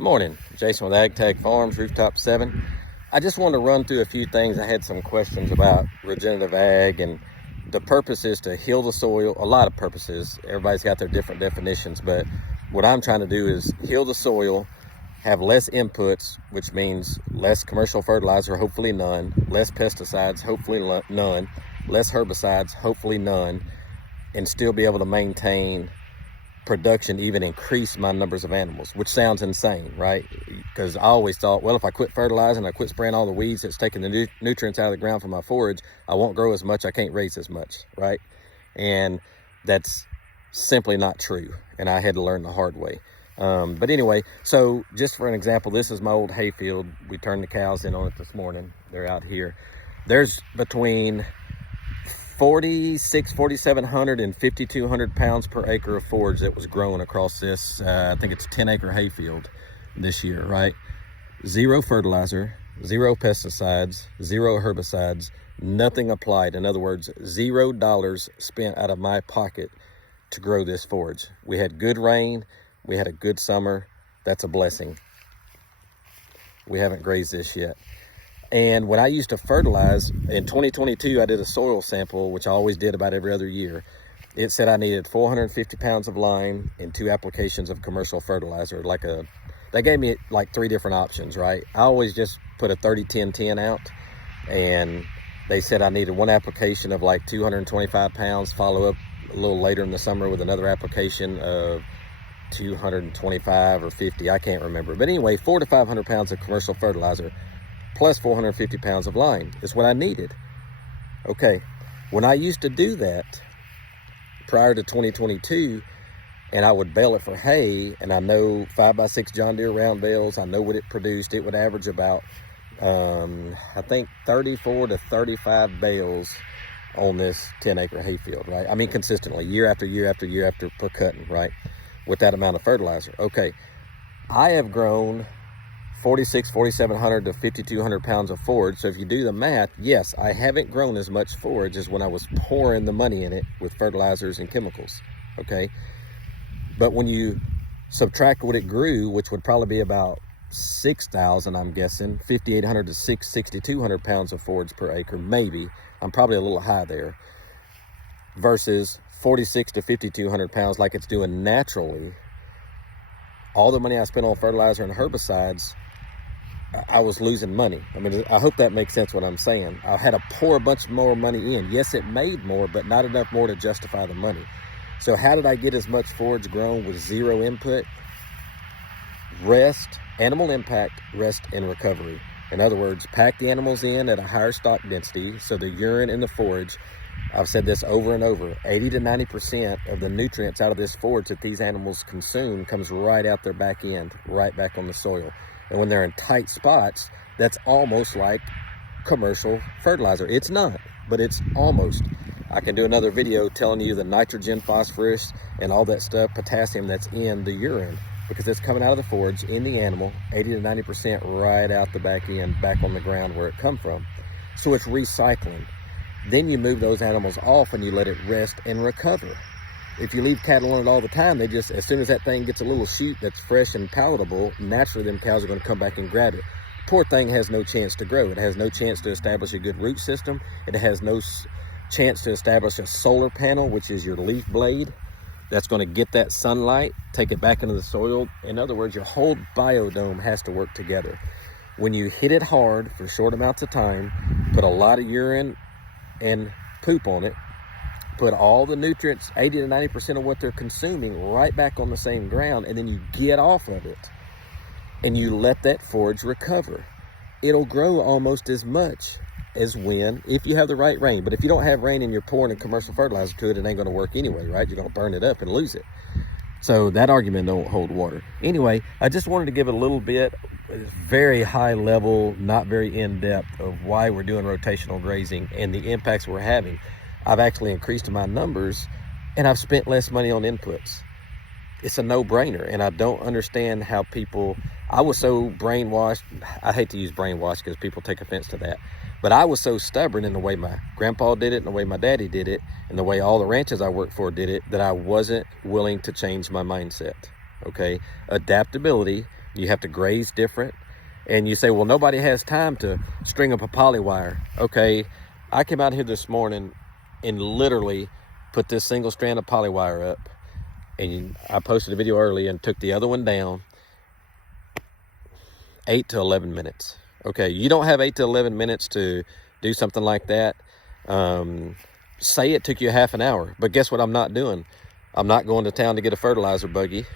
Morning, Jason with Ag Tag Farms, Rooftop 7. I just wanted to run through a few things. I had some questions about regenerative ag, and the purpose is to heal the soil. A lot of purposes. Everybody's got their different definitions, but what I'm trying to do is heal the soil, have less inputs, which means less commercial fertilizer, hopefully none, less pesticides, hopefully none, less herbicides, hopefully none, and still be able to maintain production, even increase my numbers of animals, which sounds insane, right? Because I always thought, well, if I quit fertilizing, I quit spraying all the weeds that's taking the nutrients out of the ground for my forage, I won't grow as much, I can't raise as much, right? And that's simply not true, and I had to learn the hard way. But anyway, so just for an example, this is my old hayfield. We turned the cows in on it this morning. They're out here. There's between 4,700 and 5,200 pounds per acre of forage that was grown across this, I think it's a 10-acre hayfield this year, right? Zero fertilizer, zero pesticides, zero herbicides, nothing applied. In other words, $0 spent out of my pocket to grow this forage. We had good rain, we had a good summer. That's a blessing. We haven't grazed this yet. And when I used to fertilize, in 2022, I did a soil sample, which I always did about every other year. It said I needed 450 pounds of lime and 2 applications of commercial fertilizer. They gave me like 3 different options, right? I always just put a 30-10-10 out, and they said I needed 1 application of like 225 pounds, follow up a little later in the summer with another application of 225 or 50, I can't remember. But anyway, 400 to 500 pounds of commercial fertilizer plus 450 pounds of lime is what I needed. Okay, when I used to do that prior to 2022, and I would bale it for hay, and I know 5x6 John Deere round bales, I know what it produced. It would average about, I think 34 to 35 bales on this 10-acre hayfield, right? I mean, consistently, year after year after year after per cutting, right? With that amount of fertilizer. Okay, I have grown 4,700 to 5,200 pounds of forage. So if you do the math, yes, I haven't grown as much forage as when I was pouring the money in it with fertilizers and chemicals, okay? But when you subtract what it grew, which would probably be about 6,000, I'm guessing, 5,800 to 6,200 pounds of forage per acre, maybe. I'm probably a little high there. Versus 46 to 5,200 pounds like it's doing naturally. All the money I spent on fertilizer and herbicides, I was losing money. I mean, I hope that makes sense what I'm saying. I had to pour a bunch more money in. Yes, it made more, but not enough more to justify the money. So how did I get as much forage grown with zero input? Rest, animal impact, rest, and recovery. In other words, pack the animals in at a higher stock density, so the urine and the forage, I've said this over and over, 80 to 90% of the nutrients out of this forage that these animals consume comes right out their back end, right back on the soil. And when they're in tight spots, that's almost like commercial fertilizer. It's not, but it's almost. I can do another video telling you the nitrogen, phosphorus, and all that stuff, potassium that's in the urine, because it's coming out of the forage in the animal, 80 to 90% right out the back end, back on the ground where it come from. So it's recycling. Then you move those animals off and you let it rest and recover. If you leave cattle on it all the time, they just, as soon as that thing gets a little shoot that's fresh and palatable, naturally them cows are going to come back and grab it. Poor thing has no chance to grow. It has no chance to establish a good root system. It has no chance to establish a solar panel, which is your leaf blade, that's going to get that sunlight, take it back into the soil. In other words, your whole biodome has to work together. When you hit it hard for short amounts of time, put a lot of urine and poop on it, put all the nutrients, 80 to 90% of what they're consuming, right back on the same ground, and then you get off of it and you let that forage recover. It'll grow almost as much as if you have the right rain. But if you don't have rain and you're pouring a commercial fertilizer to it, it ain't going to work anyway, right? You're going to burn it up and lose it. So that argument don't hold water. Anyway, I just wanted to give a little bit, very high level, not very in-depth, of why we're doing rotational grazing and the impacts we're having. I've actually increased my numbers and I've spent less money on inputs. It's a no-brainer, and I don't understand how people, I was so brainwashed. I hate to use brainwash because people take offense to that, but I was so stubborn in the way my grandpa did it, and the way my daddy did it, and the way all the ranches I worked for did it, that I wasn't willing to change my mindset. Okay, adaptability You have to graze different. And you say, well, nobody has time to string up a poly wire. Okay, I came out here this morning and literally put this single strand of poly wire up. And I posted a video early and took the other one down. 8 to 11 minutes. Okay, you don't have 8 to 11 minutes to do something like that. Say it took you half an hour, but guess what I'm not doing? I'm not going to town to get a fertilizer buggy,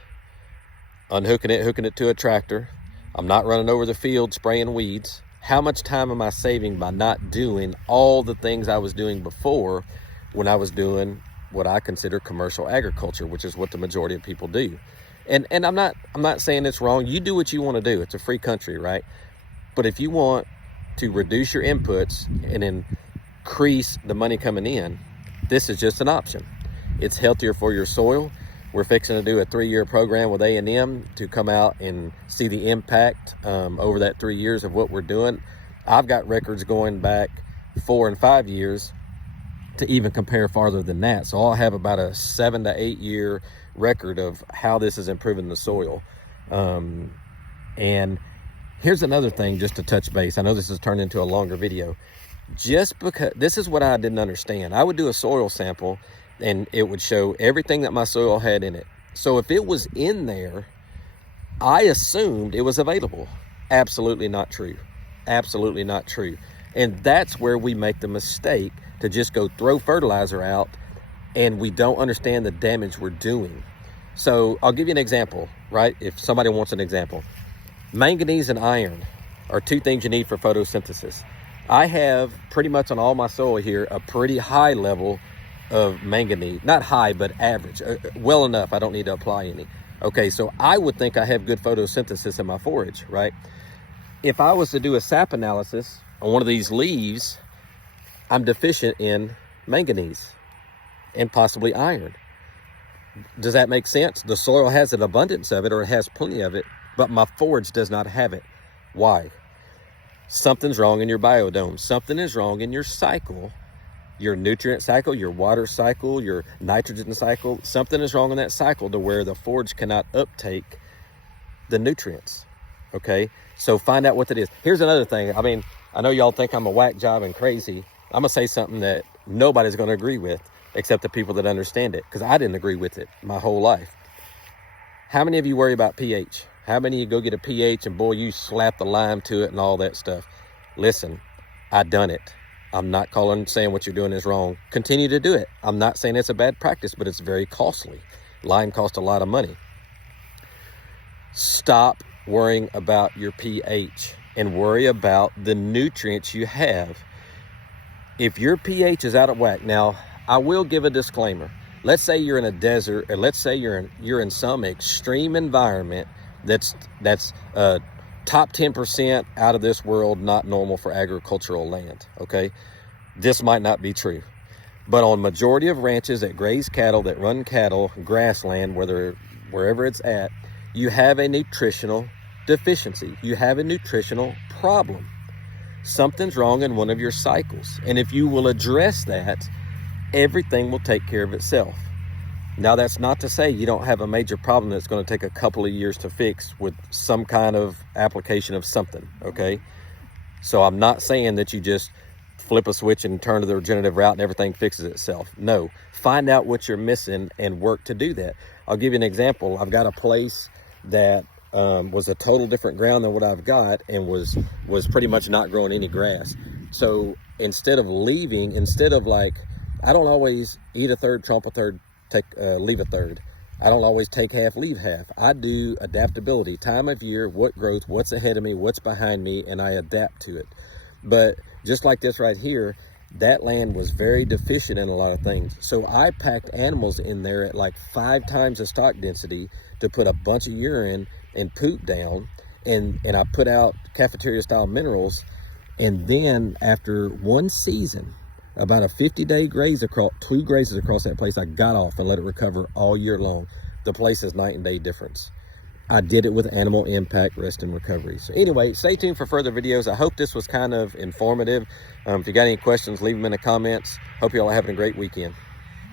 hooking it to a tractor. I'm not running over the field spraying weeds. How much time am I saving by not doing all the things I was doing before when I was doing what I consider commercial agriculture, which is what the majority of people do? And I'm not saying it's wrong. You do what you want to do. It's a free country, right? But if you want to reduce your inputs and increase the money coming in, this is just an option. It's healthier for your soil. We're fixing to do a 3-year program with A&M to come out and see the impact over that 3 years of what we're doing. I've got records going back 4 and 5 years to even compare farther than that. So I'll have about a 7 to 8 year record of how this is improving the soil. And here's another thing, just to touch base. I know this has turned into a longer video. Just because, this is what I didn't understand. I would do a soil sample and it would show everything that my soil had in it. So if it was in there, I assumed it was available. Absolutely not true. Absolutely not true. And that's where we make the mistake to just go throw fertilizer out and we don't understand the damage we're doing. So I'll give you an example, right? If somebody wants an example. Manganese and iron are 2 things you need for photosynthesis. I have pretty much on all my soil here a pretty high level of manganese. Not high, but average. Well enough, I don't need to apply any. Okay, so I would think I have good photosynthesis in my forage, right? If I was to do a sap analysis on one of these leaves, I'm deficient in manganese and possibly iron. Does that make sense? The soil has an abundance of it, or it has plenty of it, but my forage does not have it. Why? Something's wrong in your biodome. Something is wrong in your cycle, your nutrient cycle, your water cycle, your nitrogen cycle. Something is wrong in that cycle to where the forage cannot uptake the nutrients. Okay, so find out what that is. Here's another thing. I mean, I know y'all think I'm a whack job and crazy. I'm gonna say something that nobody's gonna agree with except the people that understand it, because I didn't agree with it my whole life. How many of you worry about pH? How many of you go get a pH and boy, you slap the lime to it and all that stuff? Listen, I done it. I'm not saying what you're doing is wrong. Continue to do it. I'm not saying it's a bad practice, but it's very costly. Lime costs a lot of money. Stop worrying about your pH and worry about the nutrients you have. If your pH is out of whack, now I will give a disclaimer. Let's say you're in a desert, or let's say you're in some extreme environment that's top 10% out of this world, not normal for agricultural land, okay? This might not be true. But on majority of ranches that graze cattle, that run cattle, grassland, wherever it's at, you have a nutritional deficiency. You have a nutritional problem. Something's wrong in one of your cycles. And if you will address that, everything will take care of itself. Now, that's not to say you don't have a major problem that's going to take a couple of years to fix with some kind of application of something, okay? So I'm not saying that you just flip a switch and turn to the regenerative route and everything fixes itself. No, find out what you're missing and work to do that. I'll give you an example. I've got a place that was a total different ground than what I've got and was pretty much not growing any grass. So instead of like, I don't always eat a third, trump a third, leave a third. I don't always take half, leave half. I do adaptability, time of year, what growth, what's ahead of me, what's behind me, and I adapt to it. But just like this right here, that land was very deficient in a lot of things. So I packed animals in there at like 5 times the stock density to put a bunch of urine and poop down, and I put out cafeteria style minerals. And then after one season, about a 50-day graze across, 2 grazes across that place, I got off and let it recover all year long. The place is night and day difference. I did it with animal impact, rest, and recovery. So anyway, stay tuned for further videos. I hope this was kind of informative. If you got any questions, leave them in the comments. Hope you all are having a great weekend.